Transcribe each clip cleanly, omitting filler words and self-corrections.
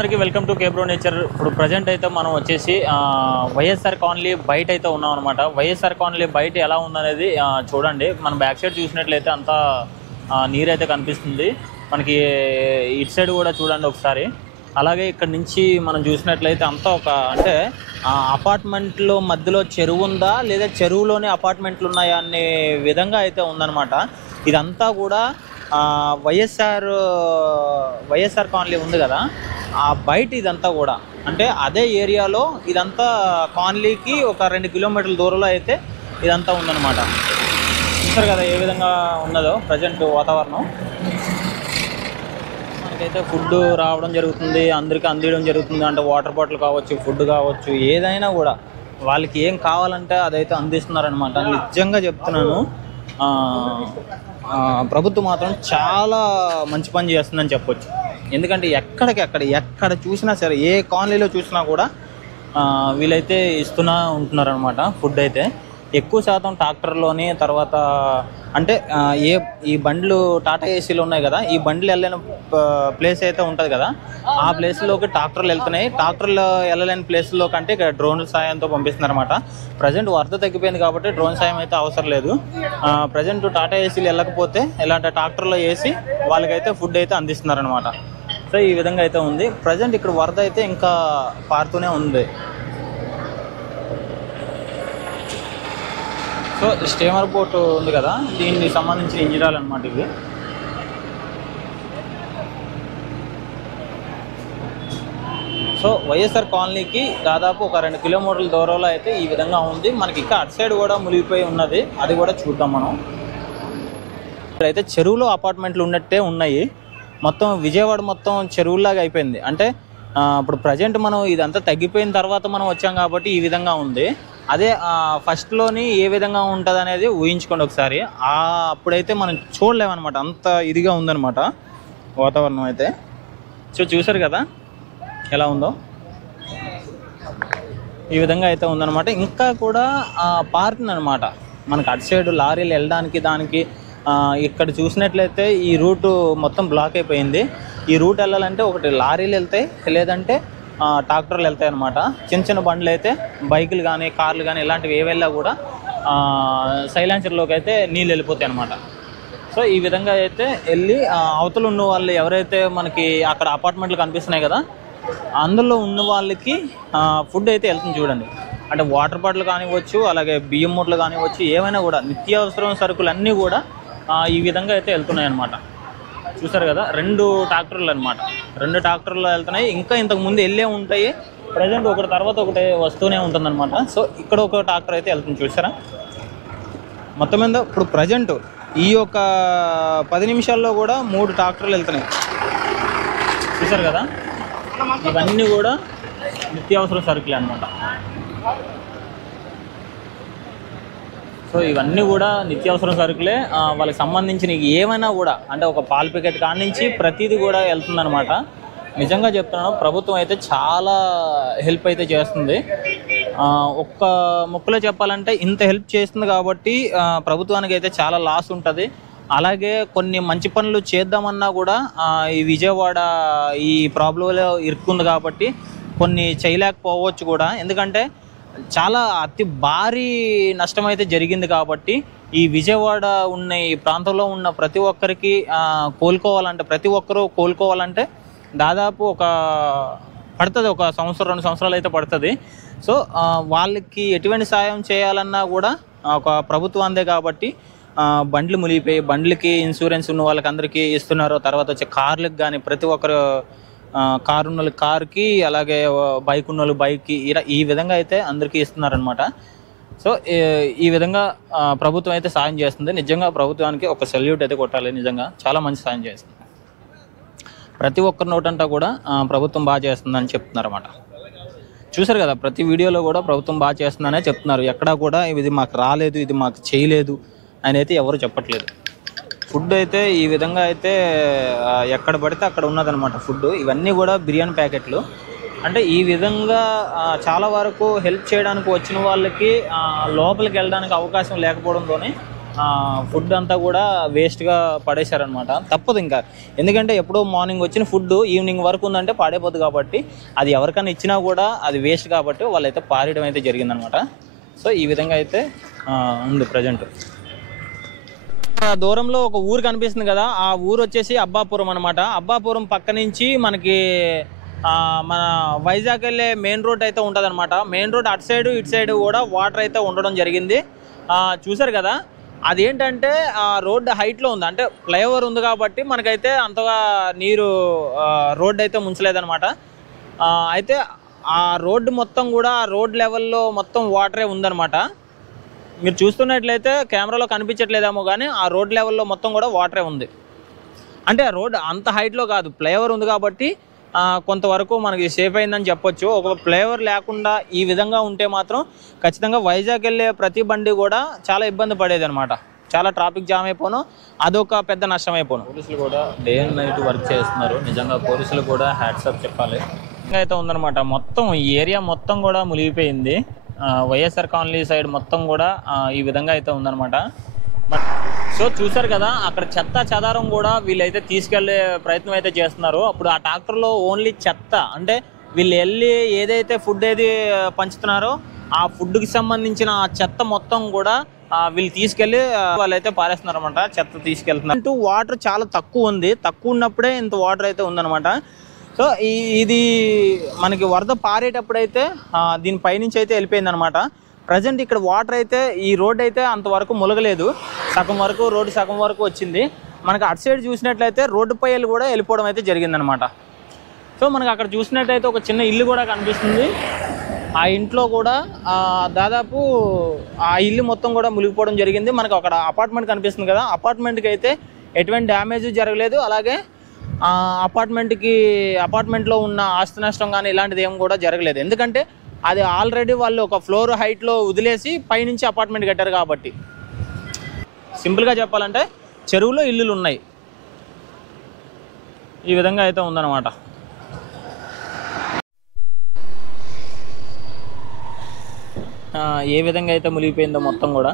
అందరికీ welcome to కేబ్రో nature. ఇప్పుడు present అయితే మనం వచ్చేసి వైఎస్ఆర్ కాలనీ బయట అయితే ఉన్నాం అనమాట. వైఎస్ఆర్ కాలనీ బయట ఎలా ఉందనేది చూడండి. మనం బ్యాక్ సైడ్ చూసినట్లయితే అంతా నీరైతే కనిపిస్తుంది మనకి. ఇటు సైడ్ కూడా చూడండి ఒకసారి. అలాగే ఇక్కడ నుంచి మనం చూసినట్లయితే అంతా ఒక అంటే అపార్ట్మెంట్లో మధ్యలో చెరువు ఉందా లేదా చెరువులోనే అపార్ట్మెంట్లు ఉన్నాయా అనే విధంగా అయితే ఉందన్నమాట. ఇదంతా కూడా వైఎస్ఆర్ కాలనీ ఉంది కదా, ఆ బయట ఇదంతా కూడా అంటే అదే ఏరియాలో ఇదంతా కాలనీకి ఒక 2 కిలోమీటర్ల దూరంలో అయితే ఇదంతా ఉందన్నమాట. చూసారు కదా ఏ విధంగా ఉన్నదో ప్రజెంట్ వాతావరణం. మనకైతే ఫుడ్ రావడం జరుగుతుంది, అందరికీ అందించడం జరుగుతుంది. అంటే వాటర్ బాటిల్ కావచ్చు, ఫుడ్ కావచ్చు, ఏదైనా కూడా వాళ్ళకి ఏం కావాలంటే అదైతే అందిస్తున్నారనమాట. నిజంగా చెప్తున్నాను, ప్రభుత్వం మాత్రం చాలా మంచి పని చేస్తుందని చెప్పొచ్చు. ఎందుకంటే ఎక్కడ చూసినా సరే, ఏ కాలనీలో చూసినా కూడా వీళ్ళైతే ఇస్తూనే ఉంటున్నారనమాట. ఫుడ్ అయితే ఎక్కువ శాతం ట్రాక్టర్లోని, తర్వాత అంటే ఈ బండ్లు టాటా ఏసీలు ఉన్నాయి కదా, ఈ బండ్లు వెళ్ళిన ప్లేస్ అయితే ఉంటుంది కదా, ఆ ప్లేస్లోకి ట్రాక్టర్లు వెళ్తున్నాయి. ట్రాక్టర్లు వెళ్ళలేని ప్లేస్లో కంటే ఇక్కడ డ్రోన్ల సాయంతో పంపిస్తున్నారన్నమాట. ప్రజెంట్ వరద తగ్గిపోయింది కాబట్టి డ్రోన్ సాయం అయితే అవసరం లేదు. ప్రజెంట్ టాటా ఏసీలు వెళ్ళకపోతే ఇలాంటి ట్రాక్టర్లో వేసి వాళ్ళకైతే ఫుడ్ అయితే అందిస్తున్నారనమాట. సో ఈ విధంగా అయితే ఉంది ప్రజెంట్. ఇక్కడ వరద అయితే ఇంకా పారుతూనే ఉంది. సో స్టీమర్ బోట్ ఉంది కదా, దీనికి సంబంధించిన ఇంజినాలు అనమాట ఇవి. సో వైఎస్ఆర్ కాలనీకి దాదాపు ఒక 2 కిలోమీటర్ల దూరంలో అయితే ఈ విధంగా ఉంది. మనకి ఇంకా అటు సైడ్ కూడా మునిగిపోయి ఉన్నది, అది కూడా చూద్దాం మనం. ఇక్కడైతే చెరువులో అపార్ట్మెంట్లు ఉన్నట్టే ఉన్నాయి. మొత్తం విజయవాడ మొత్తం చెరువులాగా అయిపోయింది. అంటే ఇప్పుడు ప్రజెంట్ మనం ఇదంతా తగ్గిపోయిన తర్వాత మనం వచ్చాం కాబట్టి ఈ విధంగా ఉంది. అదే ఫస్ట్లోని ఏ విధంగా ఉంటుంది అనేది ఊహించుకోండి ఒకసారి. అప్పుడైతే మనం చూడలేమన్నమాట, అంత ఇదిగా ఉందన్నమాట వాతావరణం అయితే. సో చూసారు కదా ఎలా ఉందో, ఈ విధంగా అయితే ఉందన్నమాట. ఇంకా కూడా పారుతుంది అనమాట మనకు అటు సైడ్ లారీలు వెళ్ళడానికి. దానికి ఇక్కడ చూసినట్లయితే ఈ రూటు మొత్తం బ్లాక్ అయిపోయింది. ఈ రూట్ వెళ్ళాలంటే ఒకటి లారీలు వెళ్తాయి, లేదంటే ట్రాక్టర్లు వెళ్తాయి అనమాట. చిన్న బండ్లు అయితే బైకులు కానీ కార్లు కానీ ఇలాంటివి ఏ వెళ్ళా కూడా సైలెన్సర్లోకి అయితే నీళ్ళు వెళ్ళిపోతాయి అనమాట. సో ఈ విధంగా అయితే వెళ్ళి అవతల ఉన్న వాళ్ళు ఎవరైతే మనకి అక్కడ అపార్ట్మెంట్లు కనిపిస్తున్నాయి కదా, అందులో ఉన్న వాళ్ళకి ఫుడ్ అయితే వెళ్తుంది చూడండి. అంటే వాటర్ బాటిల్ కానివ్వచ్చు, అలాగే బియ్యం మూటలు కానివ్వచ్చు, ఏమైనా కూడా నిత్యావసరం సరుకులు అన్నీ కూడా ఈ విధంగా అయితే వెళ్తున్నాయి అన్నమాట. చూసారు కదా 2 ట్రాక్టర్లు అనమాట, 2 ట్రాక్టర్లు వెళ్తున్నాయి. ఇంకా ఇంతకు ముందు వెళ్ళే ఉంటాయి. ప్రజెంట్ ఒకటి తర్వాత ఒకటి వస్తూనే ఉంటుందన్నమాట. సో ఇక్కడ ఒక ట్రాక్టర్ అయితే వెళ్తుంది చూసారా. మొత్తం మీద ఇప్పుడు ప్రజెంట్ ఈ యొక్క 10 నిమిషాల్లో కూడా 3 ట్రాక్టర్లు వెళ్తున్నాయి. చూసారు కదా, ఇవన్నీ కూడా నిత్యావసర సరుకులే అనమాట. సో ఇవన్నీ కూడా నిత్యావసర సరుకులే. వాళ్ళకి సంబంధించిన ఏమైనా కూడా అంటే ఒక పాల ప్యాకెట్ కాడి నుంచి ప్రతిదీ కూడా వెళ్తుందనమాట. నిజంగా చెప్తున్నాను, ప్రభుత్వం అయితే చాలా హెల్ప్ అయితే చేస్తుంది. ఒక్క ముక్కలో చెప్పాలంటే ఇంత హెల్ప్ చేస్తుంది కాబట్టి ప్రభుత్వానికి అయితే చాలా లాస్ ఉంటుంది. అలాగే కొన్ని మంచి పనులు చేద్దామన్నా కూడా ఈ విజయవాడ ఈ ప్రాబ్లంలో ఇరుక్కుంది కాబట్టి కొన్ని చేయలేకపోవచ్చు కూడా. ఎందుకంటే చాలా అతి భారీ నష్టం అయితే జరిగింది కాబట్టి ఈ విజయవాడ ఉన్న ఈ ప్రాంతంలో ఉన్న ప్రతి ఒక్కరికి కోలుకోవాలంటే, ప్రతి ఒక్కరూ కోలుకోవాలంటే దాదాపు ఒక 1 సంవత్సరం 2 సంవత్సరాలు అయితే పడుతుంది. సో వాళ్ళకి ఎటువంటి సాయం చేయాలన్నా కూడా ఒక ప్రభుత్వం అందే కాబట్టి బండ్లు మునిగిపోయి బండ్లకి ఇన్సూరెన్స్ ఉన్న వాళ్ళకి అందరికీ ఇస్తున్నారు. తర్వాత వచ్చే కార్లకు కానీ ప్రతి ఒక్కరు, కారు ఉన్న వాళ్ళు కార్కి, అలాగే బైక్ ఉన్న వాళ్ళు బైక్కి, ఈ విధంగా అయితే అందరికీ ఇస్తున్నారనమాట. సో ఈ విధంగా ప్రభుత్వం అయితే సాయం చేస్తుంది. నిజంగా ప్రభుత్వానికి ఒక సెల్యూట్ అయితే కొట్టాలి. నిజంగా చాలా మంచి సాయం చేస్తుంది. ప్రతి ఒక్కరి నోటంతా కూడా ప్రభుత్వం బాగా చేస్తుందని చెప్తున్నారన్నమాట. చూసారు కదా ప్రతి వీడియోలో కూడా ప్రభుత్వం బాగా చేస్తుందనే చెప్తున్నారు. ఎక్కడా కూడా ఇది మాకు రాలేదు, ఇది మాకు చేయలేదు అని అయితే ఎవరు చెప్పట్లేదు. ఫుడ్ అయితే ఈ విధంగా అయితే ఎక్కడ పడితే అక్కడ ఉన్నదనమాట ఫుడ్. ఇవన్నీ కూడా బిర్యానీ ప్యాకెట్లు. అంటే ఈ విధంగా చాలా వరకు హెల్ప్ చేయడానికి వచ్చిన వాళ్ళకి లోపలికి వెళ్ళడానికి అవకాశం లేకపోవడంతోనే ఫుడ్ అంతా కూడా వేస్ట్గా పడేశారనమాట. తప్పదు ఇంకా, ఎందుకంటే ఎప్పుడో మార్నింగ్ వచ్చిన ఫుడ్ ఈవినింగ్ వరకు ఉందంటే పాడైపోద్ది కాబట్టి అది ఎవరికైనా ఇచ్చినా కూడా అది వేస్ట్ కాబట్టి వాళ్ళైతే పారేయడం అయితే జరిగిందనమాట. సో ఈ విధంగా అయితే ఉంది ప్రజెంట్. దూరంలో ఒక ఊరు కనిపిస్తుంది కదా, ఆ ఊరు వచ్చేసి అబ్బాపురం అనమాట. అబ్బాపురం పక్క నుంచి మనకి మన వైజాగ్ వెళ్ళే మెయిన్ రోడ్ అయితే ఉంటుంది అనమాట. మెయిన్ రోడ్ అటు సైడు ఇటు సైడు కూడా వాటర్ అయితే ఉండడం జరిగింది. చూసారు కదా, అదేంటంటే రోడ్డు హైట్లో ఉంది, అంటే ఫ్లైఓవర్ ఉంది కాబట్టి మనకైతే అంతగా నీరు రోడ్డు అయితే ముంచలేదనమాట. అయితే ఆ రోడ్డు మొత్తం కూడా రోడ్ లెవెల్లో మొత్తం వాటరే ఉందన్నమాట. మీరు చూస్తున్నట్లయితే కెమెరాలో కనిపించట్లేదేమో కానీ ఆ రోడ్ లెవెల్లో మొత్తం కూడా వాటరే ఉంది. అంటే రోడ్ అంత హైట్లో కాదు, ఫ్లైఓవర్ ఉంది కాబట్టి కొంతవరకు మనకి సేఫ్ అయిందని చెప్పొచ్చు. ఒక ఫ్లైఓవర్ లేకుండా ఈ విధంగా ఉంటే మాత్రం ఖచ్చితంగా వైజాగ్ వెళ్ళే ప్రతి బండి కూడా చాలా ఇబ్బంది పడేది అనమాట. చాలా ట్రాఫిక్ జామ్ అయిపోను, అదొక పెద్ద నష్టం అయిపోను. పోలీసులు కూడా డే అండ్ నైట్ వర్క్ చేస్తున్నారు. నిజంగా పోలీసులు కూడా హ్యాట్సాప్ చెప్పాలి. అయితే ఉందన్నమాట, మొత్తం ఈ ఏరియా మొత్తం కూడా మునిగిపోయింది. వైఎస్ఆర్ కాలనీ సైడ్ మొత్తం కూడా ఈ విధంగా అయితే ఉందన్నమాట. సో చూసారు కదా, అక్కడ చెత్త చెదారం కూడా వీళ్ళైతే తీసుకెళ్లే ప్రయత్నం అయితే చేస్తున్నారు. అప్పుడు ఆ ట్రాక్టర్లో ఓన్లీ చెత్త, అంటే వీళ్ళు వెళ్ళి ఏదైతే ఫుడ్ ఏది పంచుతున్నారో ఆ ఫుడ్కి సంబంధించిన చెత్త మొత్తం కూడా వీళ్ళు తీసుకెళ్ళి వాళ్ళైతే పారేస్తున్నారు అనమాట. చెత్త తీసుకెళ్తున్నారు. వాటర్ చాలా తక్కువ ఉంది, తక్కువ ఉన్నప్పుడే ఇంత వాటర్ అయితే ఉందన్నమాట. సో ఇది మనకి వరద పారేటప్పుడైతే దీనిపైనుంచి అయితే వెళ్ళిపోయింది అనమాట. ప్రజెంట్ ఇక్కడ వాటర్ అయితే ఈ రోడ్ అయితే అంతవరకు ములగలేదు, సగం వరకు రోడ్డు సగం వరకు వచ్చింది. మనకు అటు సైడ్ చూసినట్లయితే రోడ్డు పై కూడా వెళ్ళిపోవడం అయితే జరిగిందనమాట. సో మనకు అక్కడ చూసినట్లయితే ఒక చిన్న ఇల్లు కూడా కనిపిస్తుంది. ఆ ఇంట్లో కూడా దాదాపు ఆ ఇల్లు మొత్తం కూడా మునిగిపోవడం జరిగింది. మనకు అక్కడ అపార్ట్మెంట్ కనిపిస్తుంది కదా, అపార్ట్మెంట్కి అయితే ఎటువంటి డ్యామేజ్ జరగలేదు. అలాగే అపార్ట్మెంట్లో ఉన్న ఆస్తి నష్టం కానీ ఇలాంటిది ఏం కూడా జరగలేదు. ఎందుకంటే అది ఆల్రెడీ వాళ్ళు ఒక ఫ్లోర్ హైట్లో వదిలేసి పైనుంచి అపార్ట్మెంట్ కట్టారు కాబట్టి. సింపుల్గా చెప్పాలంటే చెరువులో ఇల్లులు ఉన్నాయి. ఈ విధంగా అయితే ఉందన్నమాట. ఏ విధంగా అయితే మునిగిపోయిందో మొత్తం కూడా,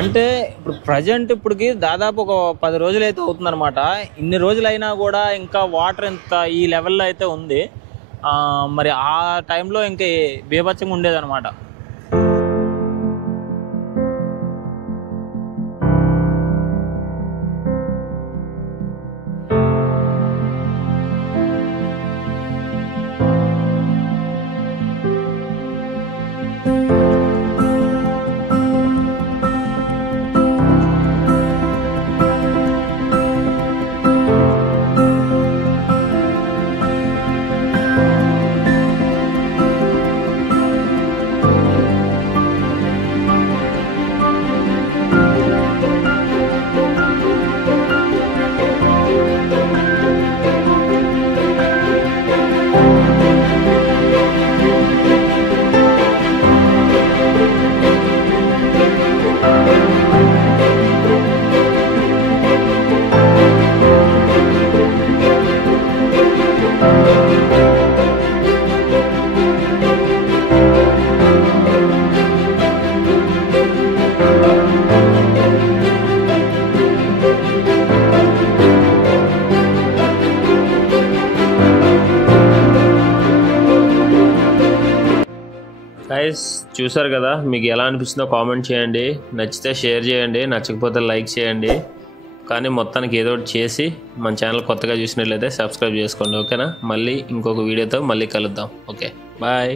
అంటే ఇప్పుడు ప్రజెంట్ ఇప్పటికి దాదాపు ఒక 10 రోజులు అయితే అవుతుందన్నమాట. ఇన్ని రోజులైనా కూడా ఇంకా వాటర్ ఎంత ఈ లెవెల్లో అయితే ఉంది. మరి ఆ టైంలో ఇంకా బీభత్సంగా ఉండేదన్నమాట. గైస్ చూసారు కదా, మీకు ఎలా అనిపించిందో కామెంట్ చేయండి. నచ్చితే షేర్ చేయండి, నచ్చకపోతే లైక్ చేయండి. కానీ మొత్తానికి ఏదో ఒకటి చేసి మన ఛానల్ కొత్తగా చూసినట్లయితే సబ్స్క్రైబ్ చేసుకోండి. ఓకేనా? మళ్ళీ ఇంకొక వీడియోతో మళ్ళీ కలుద్దాం. Okay, bye.